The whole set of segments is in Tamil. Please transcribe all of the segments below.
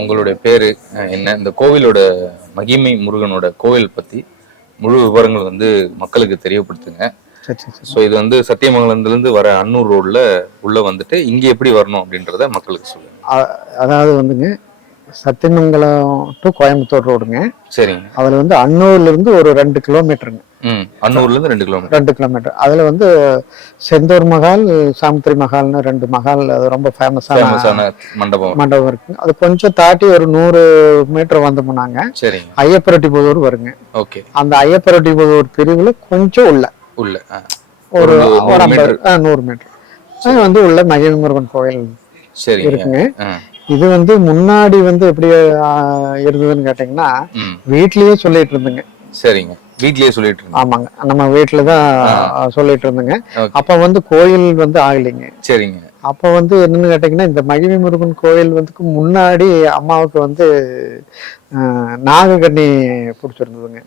உங்களுடைய பேரு என்ன? இந்த கோவிலோட மகிமை முருகனோட கோவில் பத்தி முழு விவரங்கள் வந்து மக்களுக்கு தெரியப்படுத்துங்க. ஸோ இது வந்து சத்தியமங்கலத்துல இருந்து வர அன்னூர் ரோட்ல உள்ள வந்துட்டு இங்க எப்படி வரணும் அப்படின்றத மக்களுக்கு சொல்லுங்க. அதாவது வந்துங்க சத்தியமங்கலம் டு கோயம்புத்தூர் ரோடுங்க. சரிங்க. அதில் வந்து அன்னூர்ல இருந்து ஒரு ரெண்டு கிலோமீட்டருங்க ம் அன்னூர்ல இருந்து ரெண்டு கிலோமீட்டர். ரெண்டு கிலோமீட்டர். அதில் வந்து செந்தூர் மகால் சாமுத்திரி மகால்னு ரெண்டு மகால் அது ரொம்ப ஃபேமஸான மண்டபம். மண்டபம் இருக்குங்க அது கொஞ்சம் தாட்டி ஒரு நூறு மீட்டர் வந்தோம்னாங்க சரிங்க. ஐயப்பரட்டி புதூர் வருங்க. ஓகே. அந்த ஐயப்பரட்டி புதூர் பிரிவில் கொஞ்சம் உள்ள. உள்ள. ஒரு ஒரு நூறு ஐம்பது மீட்டர். அது வந்து உள்ள மகிழ் முருகன் கோயில் சரிங்க. இருக்குங்க. இது வந்து முன்னாடி வந்து எப்படி இருந்ததுன்னு கேட்டிங்கன்னா வீட்லயே சொல்லிட்டு இருந்தேங்க. சரிங்க. வீட்லயே சொல்லிட்டு இருந்தேன் ஆமாங்க. நம்ம வீட்டில் தான் சொல்லிட்டு இருந்தேங்க. அப்போ வந்து கோயில் வந்து ஆகலைங்க. சரிங்க. அப்போ வந்து என்னன்னு கேட்டிங்கன்னா இந்த மகிமை முருகன் கோயில் வந்துக்கு முன்னாடி அம்மாவுக்கு வந்து நாகக்கண்ணி பிடிச்சிருந்ததுங்க.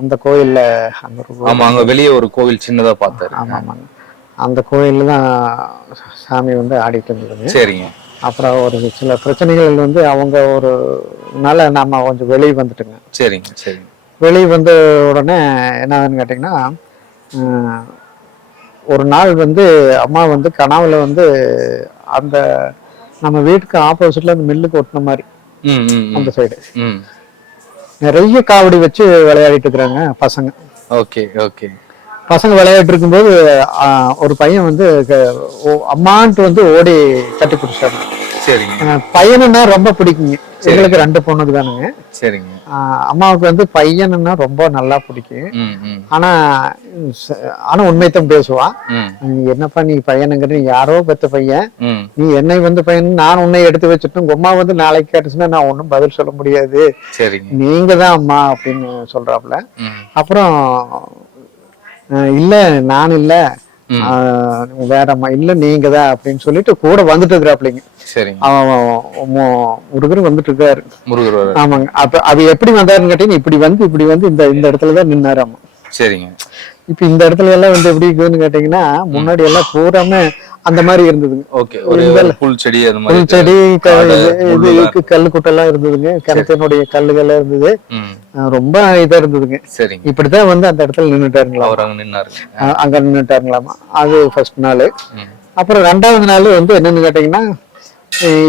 அந்த கோயில்ல அந்த ஆமா அங்க வெளியே ஒரு கோவில் சின்னதா பார்த்தாரு. ஆமாம் ஆமாங்க. அந்த கோயில்ல தான் சாமி வந்து ஆடிட்டு இருந்ததுங்க. சரிங்க. அப்புறம் ஒரு சில பிரச்சனைகள் வந்து அவங்க ஒரு நாள் நம்ம கொஞ்சம் வெளியே வந்துட்டுங்க. சரிங்க சரிங்க. வெளியே வந்த உடனே என்னதுன்னு கேட்டிங்கன்னா ஒரு நாள் வந்து அம்மா வந்து கனவுல வந்து அந்த நம்ம வீட்டுக்கு ஆப்போசிட்ல அந்த மில்லுக்கு ஒட்டின மாதிரி அந்த சைடு நிறைய காவடி வச்சு விளையாடிட்டு இருக்கிறாங்க பசங்க. Okay okay. பசங்க விளையாடிட்டு இருக்கும்போது ஒரு பையன் வந்து அம்மான்ட்டு வந்து ஓடி கட்டி பிடிச்சாங்க சரிங்க. பையனுன்னா ரொம்ப பிடிக்குங்க. எங்களுக்கு ரெண்டு பொண்ணுக்கு தானுங்க. சரிங்க. அம்மாவுக்கு வந்து பையனுன்னா ரொம்ப நல்லா பிடிக்கும் ஆனா ஆனா உண்மையத்தான் பேசுவான் என்னப்பா நீ பையனுங்கிற நீ யாரோ பெத்த பையன். நீ என்னை வந்து பையன் நான் உன்னை எடுத்து வச்சுட்டு உங்க அம்மா வந்து நாளைக்கு கேட்டுச்சுன்னா நான் ஒன்றும் பதில் சொல்ல முடியாது. நீங்க தான் அம்மா அப்படின்னு சொல்றாப்புல ம். அப்புறம் இல்ல நான் இல்ல. ம். ஆஹ், வேற அம்மா இல்ல நீங்க தான் அப்படின்னு சொல்லிட்டு கூட வந்துட்டு இருக்கிறாப்லைங்க முருகர் வந்துட்டு இருக்காரு. முருகர் ஆமாங்க. அப்ப அது எப்படி வந்தாருன்னு கேட்டீங்க இப்படி வந்து இப்படி வந்து இந்த இந்த இடத்துல தான் நின்னாரு அம்மா சரிங்க. இப்ப இந்த இடத்துல எல்லாம் வந்து எப்படி இருக்குதுன்னு கேட்டீங்கன்னா முன்னாடி எல்லாம் பூராமே அந்த மாதிரி இருந்ததுங்க. ஓகே புல் செடி அது மாதிரி புல் செடி இது- கல்லு குட்டெல்லாம் இருந்ததுங்க. கிணத்தினுடைய கல்லுகள் இருந்தது. ரொம்ப இதா இருந்ததுங்க. சரிங்க. இப்படிதான் வந்து அந்த இடத்துல நின்னுட்டாருங்களா அங்க அங்க நின்னுட்டாருங்களாமா. அது ஃபர்ஸ்ட் நாள். அப்புறம் ரெண்டாவது நாள் வந்து என்னன்னு கேட்டீங்கன்னா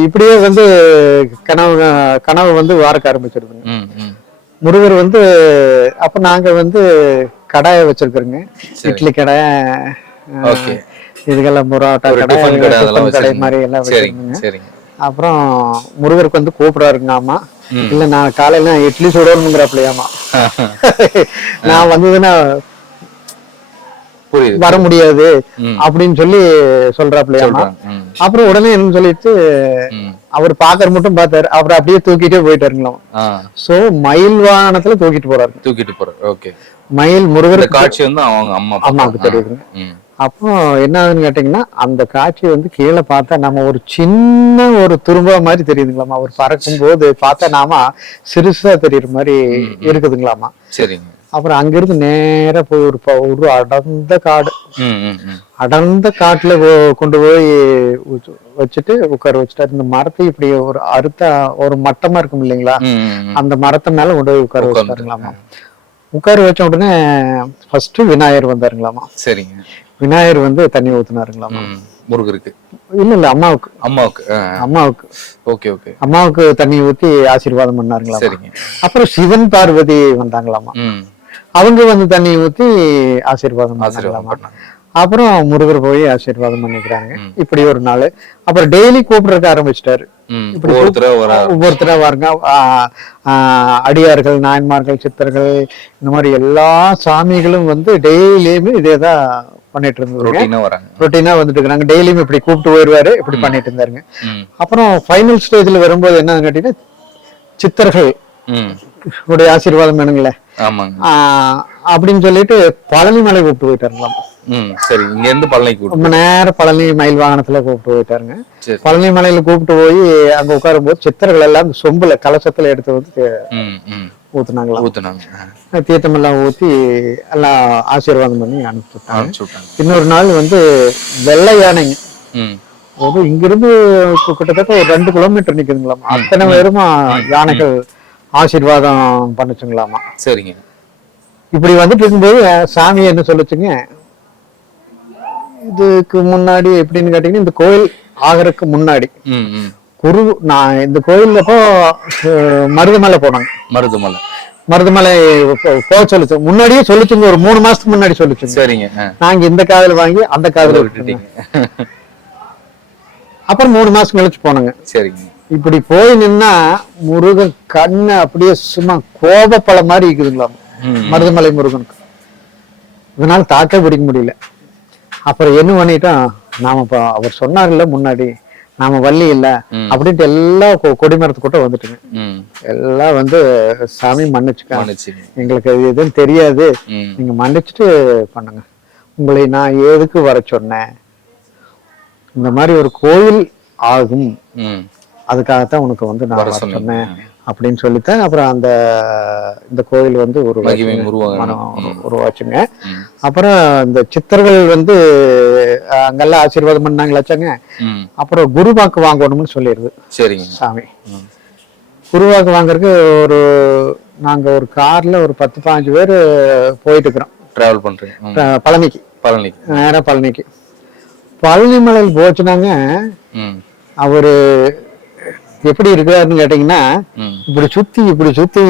இப்படியே வந்து கனவு கனவு வந்து வாரக்க ஆரம்பிச்சிருதுங்க. ம் முருகர் வந்து அப்ப நாங்க வந்து கடை வச்சிருக்கிறோங்க. இட்லி கடை இதுக்கெல்லாம் புரோட்டா கடை கடை. மாதிரி எல்லாம் வச்சிருந்தோங்க. அப்புறம் முருகருக்கு வந்து கூப்பிடாருங்க ஆமா. இல்ல நான் காலையில இட்லி சுடணுங்கிறப்பலையாமா நான் வந்ததுன்னா வர முடியாது அப்படின்னு சொல்லி சொல்றாப்லையாமா அப்புறம் உடனே என்ன சொல்லிட்டு அவர் பாக்கற மட்டும் பார்த்தாரு. அப்புறம் அப்படியே தூக்கிட்டே போயிட்டாருங்களாம் சோ மயில் வாகனத்துல தூக்கிட்டு போறாரு. தூக்கிட்டு போறாரு ஓகே. மயில் முருகருக்கு காட்சி வந்து அவங்க அம்மா அம்மாவுக்கு. தெரியுதுங்க. அப்போ என்ன ஆகுதுன்னு கேட்டீங்கன்னா அந்த காட்சி வந்து கீழே பார்த்தா நம்ம ஒரு சின்ன ஒரு துரும்பா மாதிரி தெரியுதுங்களாமா அவர் பறக்கும் போது பார்த்தா நாம சிறுசா தெரியுற மாதிரி இருக்குதுங்களாமா சரிங்க. அப்புறம் அங்கிருந்து நேரா போய் ஒரு ஒரு அடர்ந்த காடு. அடர்ந்த காட்டுல கொண்டு போய் வச்சு- வச்சுட்டு உட்கார வச்சுட்டாரு. இந்த மரத்தை இப்படி ஒரு அறுத்த ஒரு மட்டமா இருக்கும் இல்லைங்களா. அந்த மரத்து மேல கொண்டு போய் உட்கார. வச்சுட்டாருங்களாமா உட்கார வச்ச உடனே ஃபர்ஸ்ட் விநாயகர் வந்தாருங்களாமா சரிங்க. விநாயகர் வந்து தண்ணி ஊத்துனாருங்களாமா ம் முருகருக்கு. இல்ல இல்ல அம்மாவுக்கு. அம்மாவுக்கு அம்மாவுக்கு. Okay okay. அம்மாவுக்கு தண்ணி ஊத்தி ஆசீர்வாதம் பண்ணாருங்களாமா சரிங்க. அப்புறம் சிவன் பார்வதி வந்தாங்களாமா அவங்க வந்து தண்ணி ஊத்தி ஆசீர்வாதம் அப்புறம் முருகர் போய் ஆசீர்வாதம் பண்ணிக்கிறாங்க. இப்படி ஒரு நாள். அப்புறம் டெய்லி கூப்பிடுறதுக்கு ஆரம்பிச்சிட்டாரு. இப்படி ஒவ்வொருத்தரா வர ஒவ்வொருத்தரா பாருங்க ஆ, ஆ, அடியார்கள் நாயன்மார்கள் சித்தர்கள் இந்த மாதிரி எல்லா சாமிகளும் வந்து டெய்லியுமே இதே தான் பண்ணிட்டு இருந்ததுங்க ரொட்டீனா வந்துட்டு இருக்காங்க டெய்லியும் இப்படி கூப்பிட்டு போயிடுவாரு இப்படி பண்ணிட்டு இருந்தாருங்க அப்புறம் ஃபைனல் ஸ்டேஜ்ல வரும்போது என்னன்னு கேட்டீங்கன்னா சித்தர்கள் உடைய ஆசீர்வாதம் வேணுங்களே. அப்படின்னு சொல்லிட்டு பழனி மலை கூப்பிட்டு போயிட்டாருங்களாம். சரி. இங்க இருந்து கூட்டு ரொம்ப நேரம் பழனி மயில் வாகனத்துல கூப்பிட்டு போயிட்டாருங்க. பழனி மலையில கூப்பிட்டு போய் அங்க உட்காரும்போது சித்தர்கள் எல்லாம் சொம்புல கலசத்துல எடுத்து வந்து ஊத்துனாங்களாம் ஊத்துனாங்க. ஆ, தீர்த்தம் எல்லாம் ஊத்தி எல்லாம் ஆசீர்வாதம் பண்ணி அனுப்பிச்சு இன்னொரு நாள் வந்து வெள்ளை யானைங்க. ஒரு இங்கிருந்து கிட்டத்தட்ட ஒரு ரெண்டு கிலோமீட்டர் நிக்குதுங்களாமா. அத்தனை பேருமா யானைகள் ஆசீர்வாதம் பண்ணுச்சுங்களாமா. சரிங்க. இப்படி வந்துட்டு இருக்கும்போது சாமி என்ன சொல்லுச்சுங்க? இதுக்கு முன்னாடி எப்படின்னு கேட்டீங்கன்னா இந்த கோயில் ஆகறதுக்கு முன்னாடி குரு நான் இந்த அஹ், மருதமலை போனாங்க. மருதுமலை. மருதமலை போக சொல்லுச்சு. முன்னாடியே சொல்லுச்சுங்க ஒரு மூணு மாசத்துக்கு முன்னாடி சொல்லுச்சுங்க. சரிங்க. நாங்க இந்த காதுல வாங்கி அந்த காதுல விட்டுட்டீங்க. அப்புறம் மூணு மாசம் கழிச்சு போனாங்க. சரிங்க. இப்படி போய் நின்னா முருகன் கண்ணு அப்படியே சும்மா கோபப்பழ மாதிரி இருக்குதுங்களா? மருதமலை முருகனுக்கு. இதனால தாக்க பிடிக்க முடியல. அப்புறம் என்ன பண்ணிட்டோம் நாம அவர் சொன்னார்ல முன்னாடி நாம வள்ளி இல்ல. அப்படின்ட்டு எல்லாம் கொ- கொடிமரத்துக்கிட்ட வந்துட்டுங்க. எல்லாம் வந்து சாமி மன்னிச்சுக்க எங்களுக்கு எதுவும் தெரியாது. நீங்க மன்னிச்சுட்டு பண்ணுங்க. உங்களை நான் எதுக்கு வர சொன்னேன்? இந்த மாதிரி ஒரு கோயில் ஆகும். அதுக்காகத்தான் உனக்கு வந்து நான். சொன்னேன். அப்படின்னு சொல்லித்தான் அப்புறம் அந்த இந்த கோயில் வந்து உருவாச்சுங்க. அப்புறம் இந்த சித்தர்கள் வந்து அங்கெல்லாம் ஆசீர்வாதம் பண்ணாங்களாச்சாங்க அப்புறம் குருவாக்கு வாங்கணும்னு சொல்லிடுது. சரிங்க. சாமி. குருவாக்கு வாங்குறதுக்கு ஒரு நாங்க ஒரு கார்ல ஒரு பத்து பாஞ்சு பேர் போயிட்டு இருக்கிறோம் டிராவல். அஹ், பழனிக்கு. பழனி நேரா பழனிக்கு. பழனி மலையில் போச்சுனாங்க. அவரு எப்படி இருக்கிறாருன்னு கேட்டீங்கன்னா இப்படி சுத்தி இப்படி சுத்தி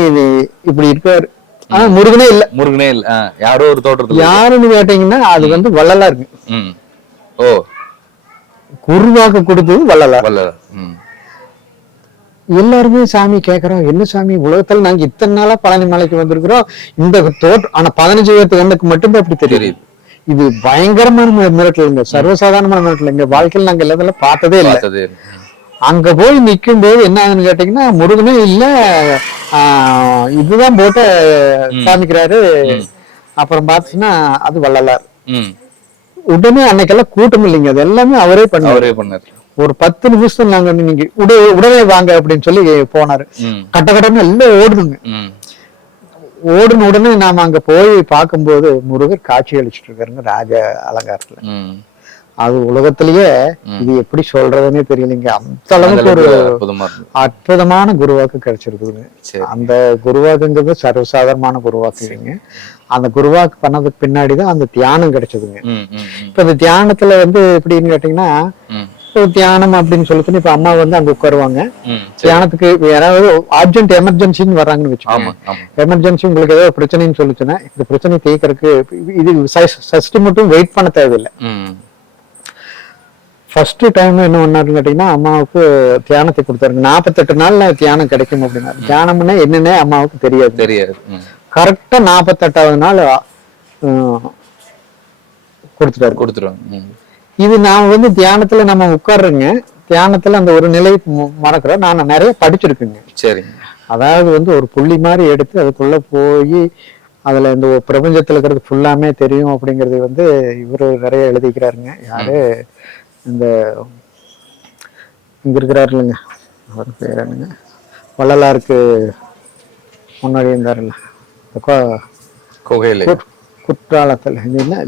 இப்படி இருக்காரு. ஆனா முருகனே இல்ல. முருகனே இல்ல. யாரோ ஒரு தோற்றத்துல யாருன்னு கேட்டீங்கன்னா அது வந்து வள்ளலா இருக்கு ஓ. குருவாக்கு கொடுத்தது வள்ளலா. வல்ல ம். எல்லாருமே சாமி கேக்குறோம் என்ன சாமி உலகத்துல நாங்க இத்தனை நாளா பழனி மலைக்கு வந்திருக்கிறோம். இந்த தோற்றம் ஆனா பதினஞ்சு பேர்த்து கண்ணுக்கு மட்டும்தான் அப்படி தெரியுது. இது பயங்கரமான மிரட்டலுங்க சர்வசாதாரணமான மிரட்டல் எங்க வாழ்க்கையில் நாங்க எல்லாத்துல பார்த்ததே இல்லை. அங்க போய் நிக்கும் போது என்ன ஆகுதுன்னு கேட்டீங்கன்னா முருகனே இல்ல ஆஹ் இதுதான் போட்டு காமிக்கிறாரு. அப்புறம் பாத்தீங்கன்னா அது வள்ளலார். உடனே அன்னைக்கெல்லாம் கூட்டம் இல்லைங்க. அது எல்லாமே அவரே பண்ணாரு. அவரே பண்ணாரு. ஒரு பத்து நிமிஷம் நாங்க நீங்க உட உடனே வாங்க அப்படின்னு சொல்லி போனாரு. கட்ட கடன்னு எல்லாம் ஓடுதுங்க. ஓடுன உடனே நாம அங்க போய் பார்க்கும்போது முருகர் காட்சி அளிச்சிட்டு இருக்காருங்க ராஜ அலங்காரத்துல. அது உலகத்திலேயே இது எப்படி சொல்றதுன்னே தெரியலைங்க. அந்த அளவுக்கு ஒரு அற்புதமான குருவாக்கு கிடைச்சிருக்குதுங்க. சரி. அந்த குருவாக்குங்கிறது சர்வசாதாரணமான குருவாக்கு இல்லைங்க. அந்த குருவாக்கு பண்ணதுக்கு பின்னாடி தான் அந்த தியானம் கிடைச்சதுங்க. இப்ப இந்த தியானத்துல வந்து எப்படின்னு கேட்டீங்கன்னா தியானம் அப்படின்னு சொல்லிட்டு இப்ப அம்மா வந்து அங்க உட்காருவாங்க. தியானத்துக்கு யாராவது அர்ஜென்ட் எமர்ஜென்சின்னு வர்றாங்கன்னு வச்சுக்கோங்க. எமர்ஜென்சி உங்களுக்கு ஏதோ பிரச்சனைன்னு சொல்லிச்சுன்னா இந்த பிரச்சனை தீர்க்கறதுக்கு இது சஷ்டி மட்டும் வெயிட் பண்ண தேவையில்லை. ஃபர்ஸ்ட் டைம் என்ன பண்ணாருன்னு கேட்டீங்கன்னா அம்மாவுக்கு தியானத்தை கொடுத்தாருங்க நாற்பத்தெட்டு நாள்ல தியானம் கிடைக்கும் அப்படின்னா தியானம்னா என்னன்னே அம்மாவுக்கு தெரியாது. தெரியாது. கரெக்டா நாற்பத்தெட்டாவது நாள் கொடுத்துட்டாரு. கொடுத்துருவாங்க. இது நான் வந்து தியானத்துல நம்ம உட்கார்றேங்க தியானத்துல அந்த ஒரு நிலை மறக்கிறோம் நான் நிறைய படிச்சிருக்கேங்க. சரிங்க. அதாவது வந்து ஒரு புள்ளி மாதிரி எடுத்து அதுக்குள்ள போய் அதுல இந்த பிரபஞ்சத்துல இருக்கிறது ஃபுல்லாமே தெரியும் அப்படிங்கறது வந்து இவரு நிறைய எழுதிக்கிறாருங்க. யாரு? இந்த இங்க இருக்கிறாரு இல்லைங்க. அவர் பேர் என்னங்க? வள்ளலாருக்கு முன்னாடி இருந்தாருல்ல இந்த கொ- குகையில. குற்- குற்றாலத்துல. என்ன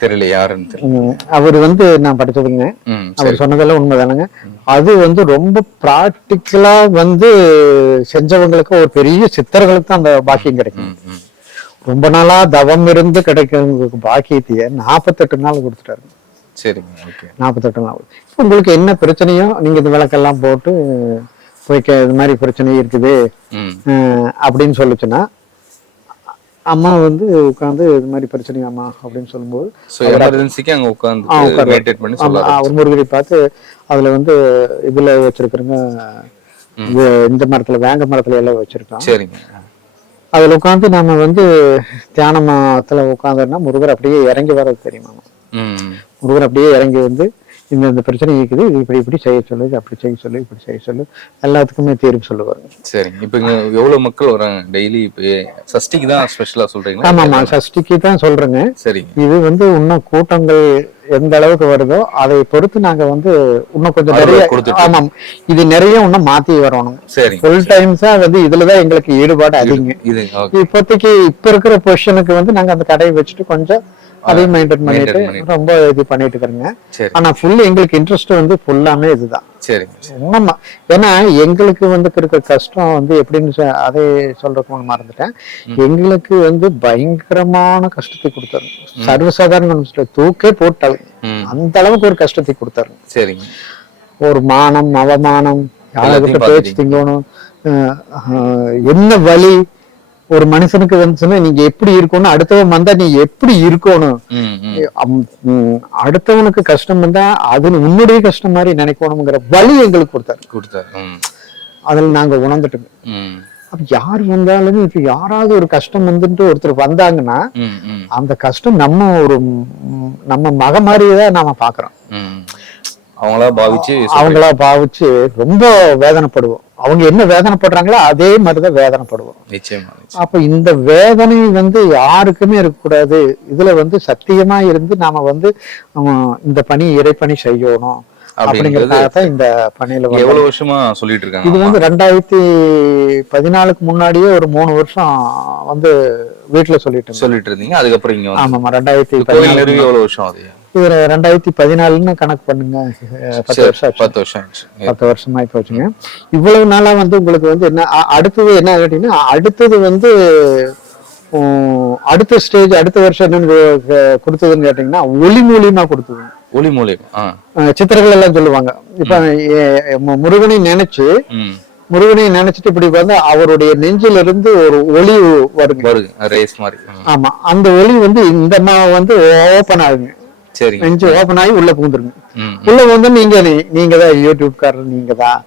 தெரியல யாருன்னு தெரியல. உம், அவர் வந்து நான் படிச்சதுங்க. அவர் சொன்னதெல்லாம் உண்மைதானங்க. அது வந்து ரொம்ப பிராக்டிக்கலா வந்து செஞ்சவங்களுக்கு ஒரு பெரிய சித்தர்களுக்கு தான் அந்த பாக்கியம் கிடைக்கும். ரொம்ப நாளா தவம் இருந்து கிடைக்கிறவங்களுக்கு பாக்கியத்தையே நாற்பத்தெட்டு நாள் கொடுத்துட்டாரு. சரிங்க ஓகே. நாற்பத்தெட்டு நாள். இப்ப உங்களுக்கு என்ன பிரச்சனையோ நீங்க இந்த விளக்கெல்லாம் போட்டு போய் இது மாதிரி பிரச்சனை இருக்குது அப்படின்னு சொல்லுச்சுன்னா அம்மா வந்து உட்காந்து இது மாதிரி பிரச்சனையாம்மா அப்படின்னு சொல்லும்போது எமர்ஜென்சிக்கு அங்க முருகரை பார்த்து அதுல வந்து இதுல வச்சிருக்கிறங்க இந்த மரத்துல வேங்க மரத்துல எல்லாம் வச்சிருக்கோம் சரிங்க. அதுல உட்காந்து நாம வந்து தியானத்துல உட்காந்தோம்னா முருகர் அப்படியே இறங்கி வர்றது தெரியுமா? முருகர் அப்படியே இறங்கி வந்து இந்த இந்த பிரச்சனை இருக்குது. இது இப்படி இப்படி செய்ய சொல்லு இது அப்படி செய்ய சொல்லு இப்படி செய்ய சொல்லு. எல்லாத்துக்குமே தீர்வு சொல்லுவாரு சரிங்க. இப்போ இங்க எவ்வளவு மக்கள் வராங்க டெய்லி இப்போ சஷ்டிக்கு தான் ஸ்பெஷலா சொல்றீங்களா? ஆமா ஆமா. சஷ்டிக்கு தான் சொல்றேங்க. சரிங்க. இது வந்து இன்னும் கூட்டங்கள் எந்த அளவுக்கு வருதோ அதை பொறுத்து நாங்க வந்து இன்னும் கொஞ்சம் நிறைய. ஆமாம் இது நிறைய இன்னும் மாத்தி வரணும். சரிங்க. ஃபுல் டைம்ஸா வந்து இதுலதான் எங்களுக்கு ஈடுபாடு அதிகம். இப்போதைக்கு இப்ப இருக்கிற பொசிஷனுக்கு வந்து நாங்க அந்த கடையை வச்சுட்டு கொஞ்சம் அதையும் மெயின்டைன் பண்ணிட்டு. ரொம்ப இது பண்ணிட்டு இருக்கிறோங்க. ஆனா ஃபுல் எங்களுக்கு இன்ட்ரெஸ்ட் வந்து ஃபுல்லாமே இதுதான். சரிங்க உண்மைமா ஏன்னா எங்களுக்கு வந்து இருக்கிற கஷ்டம் வந்து எப்படின்னு அதை சொல்றதுக்கு மறந்துட்டேன். எங்களுக்கு வந்து பயங்கரமான கஷ்டத்தை கொடுத்தாரு. சர்வசாதாரண தூக்கே போட்டாள் ம். அந்த அளவுக்கு ஒரு கஷ்டத்தை கொடுத்தாரு. சரிங்க. ஒரு மானம் அவமானம் யார்கிட்ட எல்லாத்தையும் பேச்சு திங்கணும் என்ன வழி? ஒரு மனுஷனுக்கு வந்துச்சுன்னா நீங்க எப்படி இருக்கணும் அடுத்தவன் வந்தா நீ எப்படி இருக்கணும்? அடுத்தவனுக்கு கஷ்டம் வந்தா அது உன்னுடைய கஷ்டம் மாதிரி நினைக்கணுங்கிற வழி எங்களுக்கு கொடுத்தாரு. கொடுத்தாரு. அதில் நாங்க உணர்ந்துட்டோம். அப்ப யார் வந்தாலும் இப்ப யாராவது ஒரு கஷ்டம் வந்துட்டு ஒருத்தர் வந்தாங்கன்னா அந்த கஷ்டம் நம்ம ஒரு நம்ம மக மாதிரியே தான் நாம பாக்குறோம். அவங்களா பாவிச்சு அவங்களா பாவிச்சு ரொம்ப வேதனைப்படுவோம். அவங்க என்ன வேதனைப்படுறாங்களோ அதே மாதிரிதான் வேதனைப்படுவோம். நிச்சயமா. அப்ப இந்த வேதனை வந்து யாருக்குமே இருக்கக்கூடாது. இதுல வந்து சத்தியமா இருந்து நாம வந்து இந்த பணி இறைப்பணி செய்யணும் அப்படிங்கிறது அப்படிங்கறதுக்காக தான் இந்த பணியில எவ்வளவு வருஷமா சொல்லிட்டு இருக்காங்க இது வந்து ரெண்டாயிரத்தி பதினாலுக்கு முன்னாடியே ஒரு மூணு வருஷம் வந்து வீட்டுல சொல்லிட்டு. சொல்லிட்டு இருந்தீங்க. அதுக்கப்புறம் இங்க ஆமாமா ரெண்டாயிரத்தி பதினாலு எவ்வளவு வருஷம் ஆகுது இது ரெண்டாயிரத்தி பதினாலுன்னு கணக்கு பண்ணுங்க. பத்து வருஷம் பத்து வருஷம் பத்து வருஷமா இப்போ வச்சுங்க இவ்வளவு நாளா வந்து உங்களுக்கு வந்து என்ன அடுத்தது என்ன கேட்டீங்கன்னா அடுத்தது வந்து அடுத்த ஸ்டேஜ் அடுத்த வருஷம் என்னன்னு கொடுத்ததுன்னு கேட்டீங்கன்னா ஒளி மூலியமா கொடுத்தது ஒளி மூலியம் சித்திரங்கள் எல்லாம் சொல்லுவாங்க. இப்ப முருகனை நினைச்சு முருகனை நினைச்சிட்டு இப்படி வந்து அவருடைய நெஞ்சில இருந்து ஒரு ஒளி வருது ரேஸ் மாதிரி. ம். ஆமா அந்த ஒளி வந்து இந்த மா வந்து ஓபன் ஆகுங்க. சரிங்க நெஞ்சு ஓபன் ஆகி உள்ள பூந்துருங்க ம் உள்ள வந்து நீங்க நீங்க தான் யூடியூப்காரர் நீங்க தான்.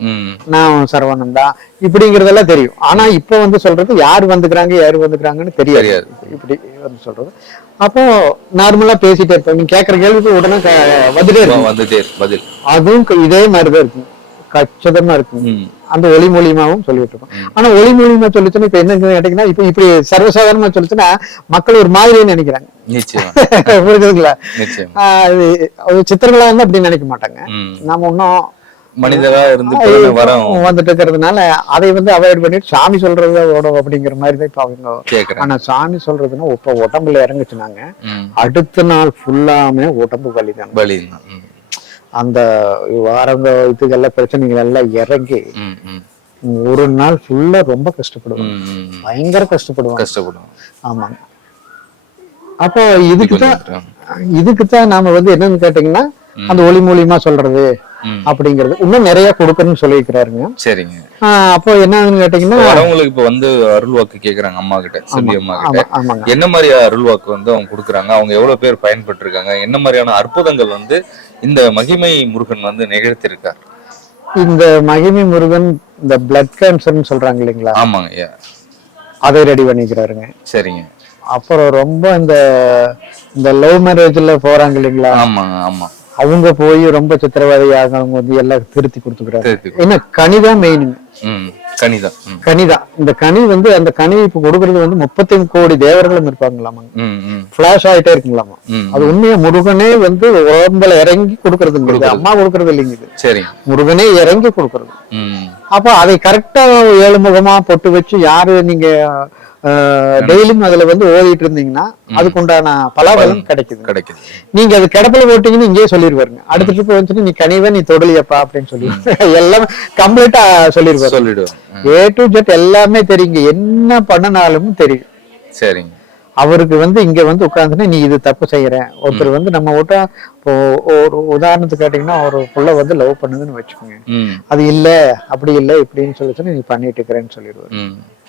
நான் சரவணன் தான். இப்படிங்கிறதெல்லாம் தெரியும். ஆனா இப்ப வந்து சொல்றது யார் வந்துக்கிறாங்க யார் வந்துக்கிறாங்கன்னு தெரியாது. இப்படி வந்து சொல்றது. அப்போ நார்மலா பேசிட்டே இருப்பேன் நீங்க கேட்கற கேள்விக்கு உடனே வந்துட்டே இருக்கும். வந்துட்டே பதில். அதுவும் இதே மாதிரிதான் இருக்கும். கச்சிதமா இருக்கும். அந்த ஒளி மூலியமாவும் சொல்லிட்டு இருக்கோம் ஆனா ஒளி மூலியமா சொல்லிச்சுன்னா இப்ப என்ன கேட்டீங்கன்னா இப்ப இப்படி சர்வசாதாரணமா சொல்லிச்சுன்னா மக்கள் ஒரு மாதிரியே நினைக்கிறாங்க. ஆஹ் அது சித்திரங்களா வந்து அப்படி நினைக்க மாட்டாங்க. நாம இன்னும் மனிதரா இருந்து வந்துட்டு இருக்கிறதுனால அதை வந்து அவாய்ட் பண்ணிட்டு சாமி சொல்றத ஓடும் அப்படிங்கிற மாதிரி தான் இப்ப அவங்க ஆனா சாமி சொல்றதுன்னா இப்ப உடம்புல இறங்குச்சுனாங்க. அடுத்த நாள் ஃபுல்லாமே உடம்பு வலி தாங்க பலி தான். ம். அந்த வாரங்க இதுகெல்லாம் பிரச்சனைகள் எல்லாம் இறங்கி ஒரு நாள் ஃபுல்லா ரொம்ப கஷ்டப்படுவாங்க. ம், ம், ம். பயங்கர கஷ்டப்படுவாங்க. கஷ்டப்படும் ஆமாங்க. அப்போ இதுக்கு தான் கொஞ்சம் இதுக்கு தான் நாம வந்து என்னன்னு கேட்டீங்கன்னா அந்த ஒளி மூலியமா சொல்றது. அப்படிங்கிறது. இன்னும் நிறைய கொடுக்கணும்னு சொல்லியிருக்கிறாருங்க. சரிங்க. அப்போ என்னன்னு கேட்டீங்கன்னா வரவங்களுக்கு இப்ப வந்து அருள்வாக்கு கேக்குறாங்க அம்மா கிட்ட செல்வி அம்மா கிட்ட. என்ன மாதிரி அருள்வாக்கு வந்து அவங்க கொடுக்குறாங்க? அவங்க எவ்வளவு பேர் பயன்பட்டு இருக்காங்க என்ன மாதிரியான அற்புதங்கள் வந்து இந்த மகிமை முருகன் வந்து நிகழ்த்திருக்கார். இந்த மகிமை முருகன் இந்த பிளட் கேன்சர்னு சொல்றாங்க இல்லைங்களா? ஆமாங்க அதை ரெடி பண்ணிக்கிறாருங்க. சரிங்க. அப்புறம் ரொம்ப இந்த இந்த லவ் மேரேஜ்ல போறாங்க இல்லைங்களா? ஆமாங்க ஆமா. அவங்க போய் ரொம்ப சித்திரவதையாக அவங்க வந்து எல்லாம் திருத்தி கொடுத்துக்கிறாரு. திருத்தி ஏன்னா கனிதான் மெயினுங்க ம். கனிதான் இந்த கனி வந்து அந்த கனி இப்ப கொடுக்கறது வந்து முப்பத்தி கோடி தேவர்களும் இருப்பாங்களாமாங்க ம் ம். பிளாஷ் ஆயிட்டே இருக்குங்களாமா? அது உண்மையா முருகனே வந்து உடம்புல இறங்கி கொடுக்கறது அம்மா கொடுக்கறது இல்லைங்க சரிங்க முருகனே இறங்கி கொடுக்கறது. அப்போ அதை கரெக்டா ஏழு முகமா பொட்டு வச்சு யாரு நீங்க டெய்லியும் அதுல வந்து ஓதிட்டு இருந்தீங்கன்னா அதுக்குண்டான பலாபலம் கிடைக்குது. கிடைக்குது. நீங்க அது கிடப்பில போட்டீங்கன்னு இங்கேயே சொல்லிடுவாருங்க அடுத்த ட்ரிப் வந்துட்டு நீ கனிவா நீ தொடலியப்பா அப்படின்னு சொல்லி. எல்லாம் கம்ப்ளீட்டா சொல்லிடுவாரு. சொல்லிடுவோம் ஏ டு ஜெட் எல்லாமே தெரியுங்க. என்ன பண்ணனாலும் தெரியும். சரிங்க. அவருக்கு வந்து இங்க வந்து உட்கார்ந்துன்னா நீ இது தப்பு செய்யற. ஒருத்தர் வந்து நம்ம விட்டா இப்போ ஒரு உதாரணத்துக்கு கேட்டீங்கன்னா ஒரு புள்ள வந்து லவ் பண்ணுதுன்னு வச்சுக்கோங்க. அது இல்ல அப்படி இல்ல இப்படின்னு சொல்லிச்சுன்னா நீ பண்ணிட்டு இருக்கிறேன்னு சொல்லிடுவாரு.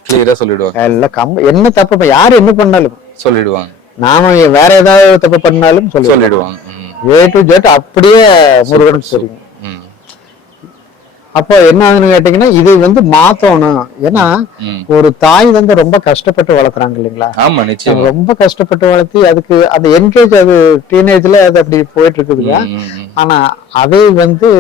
கிளியரா சொல்லிடுவாங்க. எல்லாம் கம் என்ன தப்பு யாரு என்ன பண்ணாலும். சொல்லிடுவாங்க. நாம வேற ஏதாவது தப்பு பண்ணாலும் சொல்லி சொல்லிடுவாங்க. ஏ டு ஜெட் அப்படியே முருகனுக்கு தெரியும். அப்போ என்ன ஆகுதுன்னு கேட்டீங்கன்னா இது வந்து மாத்தணும். ஏன்னா ஒரு தாய் வந்து ரொம்ப கஷ்டப்பட்டு வளர்க்குறாங்க இல்லைங்களா? ஆமா நிச்சயமா. ரொம்ப கஷ்டப்பட்டு வளர்த்தி அதுக்கு அந்த என்கேஜ் அது டீனேஜ்ல அது அப்படி போயிட்டு இருக்குதுங்க. ஆனா அதை வந்து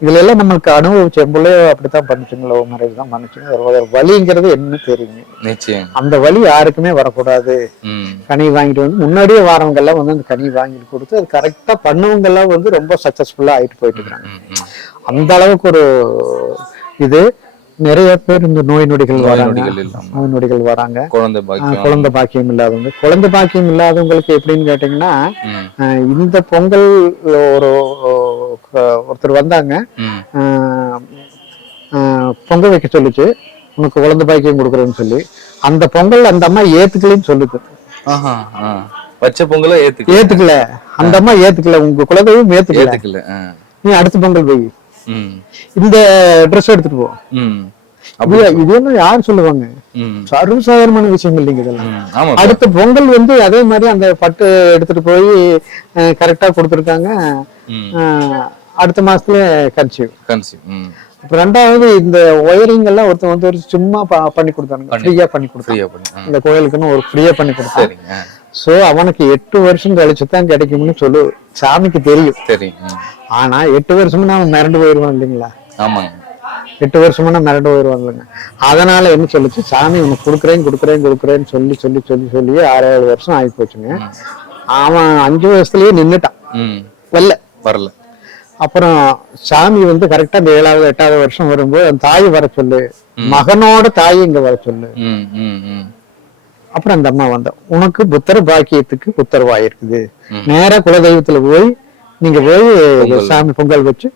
இதுல எல்லாம் நம்மளுக்கு அனுபவிச்ச என் பிள்ளைய அப்படித்தான் பண்ணிச்சுங்க லவ் மேரேஜ் தான் பண்ணிச்சுங்க அதோட வலிங்கிறது என்ன தெரியுங்க நிச்சயம். அந்த வலி யாருக்குமே வரக்கூடாது. கனி வாங்கிட்டு வந்து முன்னாடியே வாரவங்க எல்லாம் வந்து அந்த கனி வாங்கிட்டு கொடுத்து அது கரெக்டா பண்ணவங்க எல்லாம் வந்து ரொம்ப சக்சஸ்ஃபுல்லா ஆயிட்டு போயிட்டு இருக்காங்க. அந்த அளவுக்கு ஒரு இது. நிறைய பேர் இந்த நோய் நொடிகள் நோய் வராங்க. நோய் நொடிகள் வராங்க. குழந்தை பாக்கியம். குழந்தை பாக்கியம் இல்லாதவங்க. குழந்தை பாக்கியம் இல்லாதவங்களுக்கு எப்படின்னு கேட்டீங்கன்னா இந்த பொங்கல் ஒரு ஒருத்தர் வந்தாங்க. பொங்கல் வைக்க சொல்லுச்சு. உனக்கு குழந்தை பாக்கியம் கொடுக்குறேன்னு சொல்லி. அந்த பொங்கல் அந்த அம்மா ஏத்துக்கலன்னு சொல்லுது. வச்ச பொங்கல ஏத்துக்க ஏத்துக்கல. அந்த அம்மா ஏத்துக்கல. உங்க குலதெய்வம் ஏத்துக்கல. ஏத்துக்கல. நீ அடுத்த பொங்கல் போய். இந்த ட்ரெஸ் எடுத்துட்டு போ. இது இதெல்லாம் யார் சொல்லுவாங்க? சர்வசாதாரணமான விஷயம் இல்லைங்க இதெல்லாம். அடுத்த பொங்கல் வந்து அதே மாதிரி அந்த பட்டு எடுத்துட்டு போய் கரெக்டா கொடுத்துருக்காங்க. அடுத்த மாசத்துல கன்சீவ். கன்சீவ். ரெண்டாவது இந்த ஒயரிங் எல்லாம் ஒருத்தன் வந்து ஒரு சும்மா பண்ணி கொடுத்தானுங்க. ஃப்ரீயா பண்ணி கொடுத்தாங்க ஃப்ரீயா பண்ணி ஆ. இந்த கோயிலுக்குன்னு ஒரு ஃப்ரீயா பண்ணி கொடுத்தாங்க சோ அவனுக்கு எட்டு வருஷம் கழிச்சு தான் கிடைக்கும்னு சொல்லு சாமிக்கு தெரியும். சரி ம். ஆனா எட்டு வருஷம்னா அவன் மிரண்டு போயிடுவான் இல்லைங்களா? ஆமாங்க. எட்டு வருஷம்னா மிரண்டு போயிடுவான் இல்லைங்க அதனால என்ன சொல்லுச்சு? சாமி உனக்கு கொடுக்குறேன் கொடுக்குறேன் கொடுக்குறேன்னு சொல்லி சொல்லி சொல்லி சொல்லி ஆறு ஏழு வருஷம் ஆகி போச்சுங்க அவன் அஞ்சு வருஷத்துலயே நின்னுட்டான். ம். வெள்ள வரல. அப்புறம் சாமி வந்து கரெக்டா இந்த ஏழாவது எட்டாவது வருஷம் வரும்போது அந்த தாய் வர சொல்லு. மகனோட தாய் இங்க வர சொல்லு. அப்புறம் அந்த அம்மா வந்தா உனக்கு புத்தர் பாக்கியத்துக்கு புத்தர்வாயிருக்குது. நேரா குலதெய்வத்துல போய் நீங்க போய் சாமி பொங்கல் வச்சு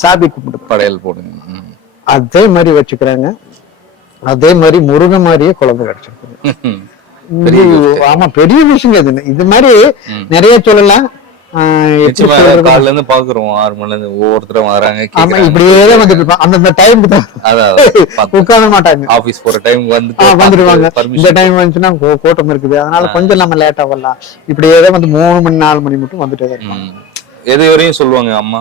சாமி கும்பிடு படையல் போடுங்க. அதே மாதிரி வச்சுக்கிறாங்க. அதே மாதிரி முருக மாதிரியே குழந்தை கிடைச்சிருக்கு ஆமா பெரிய விஷயம் இது. இது மாதிரி நிறைய சொல்லலாம். காலைல இருந்து பாக்குறோம். ஆறு மணில இருந்து ஒவ்வொருத்தரும் வராங்க ஆமா. இப்படியே வந்துட்டு இருப்பான் அந்தந்த டைமுக்கு தான். உட்கார மாட்டாங்க. ஆபீஸ் போற டைம் வந்து வந்துருவாங்க. இந்த டைம் வந்துச்சுன்னா கூட்டம் இருக்குது. அதனால கொஞ்சம் நம்ம லேட்டா வரலாம் இப்படியே வந்து மூணு மணி நாலு மணி மட்டும் வந்துட்டே தான் இருப்பாங்க. எது வரையும் சொல்லுவாங்க அம்மா?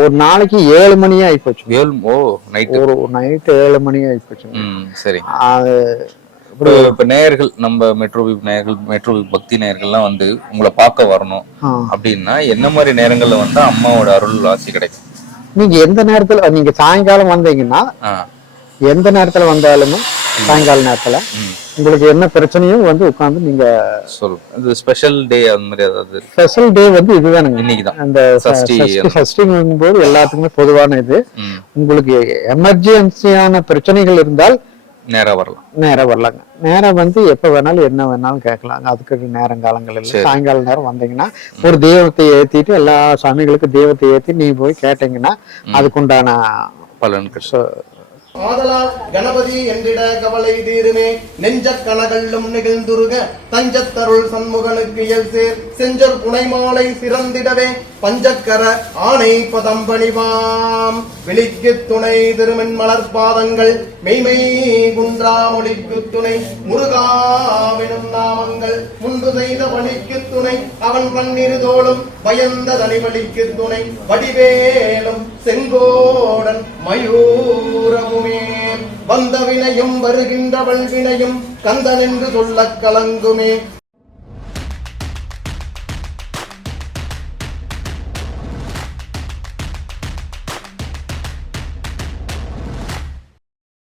ஒரு நாளைக்கு ஏழு மணியே ஆயிப்போச்சு. ஏழு ஓ நைட்டு ஒரு நைட்டு ஏழு மணி ஆயிப்போச்சு. சரி. அது இப்போ இப்ப நேயர்கள் நம்ம மெட்ரோவிப் நேயர்கள் மெட்ரோவிப் பக்தி நேயர்கள்லாம் வந்து உங்களை பார்க்க வரணும். அப்படின்னா என்ன மாதிரி நேரங்கள்ல வந்தா அம்மாவோட அருள் ஆசி கிடைக்கும்? நீங்க எந்த நேரத்துல நீங்க சாயங்காலம் வந்தீங்கன்னா எந்த நேரத்துல வந்தாலுமே சாயங்கால நேரத்துல உங்களுக்கு என்ன பிரச்சனையும் வந்து உட்கார்ந்து நீங்க சொல் இது ஸ்பெஷல் டே அந்த மாதிரி ஏதாவது? ஸ்பெஷல் டே வந்து இதுதானுங்க இன்னைக்கு தான். அந்த சஷ்டி ஃபஸ்டிங் போது எல்லாத்துக்குமே பொதுவான இது. உங்களுக்கு எமர்ஜென்சியான பிரச்சனைகள் இருந்தால் நேரா வரலாம். நேரா வரலாங்க. நேரம் வந்து எப்ப வேணாலும் என்ன வேணாலும் கேட்கலாங்க. அதுக்கு நேரம் காலங்கள் இல்லை. சாயங்கால நேரம் வந்தீங்கன்னா ஒரு தெய்வத்தை ஏத்திட்டு எல்லா சாமிகளுக்கும் தெய்வத்தை ஏத்தி நீ போய் கேட்டீங்கன்னா அதுக்குண்டான பலன் ஆதலால் கணபதி என்றிட கவலை தீருமே. நெஞ்சக் கனகள்ளும் நிகழ்ந்துருக. தஞ்சத்தருள் சண்முகனுக்கு எல் சேர். செஞ்சொர் புனைமாலை சிறந்திடவே. பஞ்சக்கர ஆணை பதம் பணிவாம் விழிக்கு துணை திருமென் மலர்பாதங்கள். மெய்மை குன்றா மொழிக்கு துணை. முருகாவெனும் நாமங்கள். முன்பு செய்த பணிக்கு துணை. அவன் பன்னிரு தோளும். பயந்த தனிபலிக்கு துணை. வடிவேலும் செங்கோடன் மயூரமுமே. வந்த வினையும் வருகின்றவள் வினையும் கந்தன் என்று சொல்லக் கலங்குமே.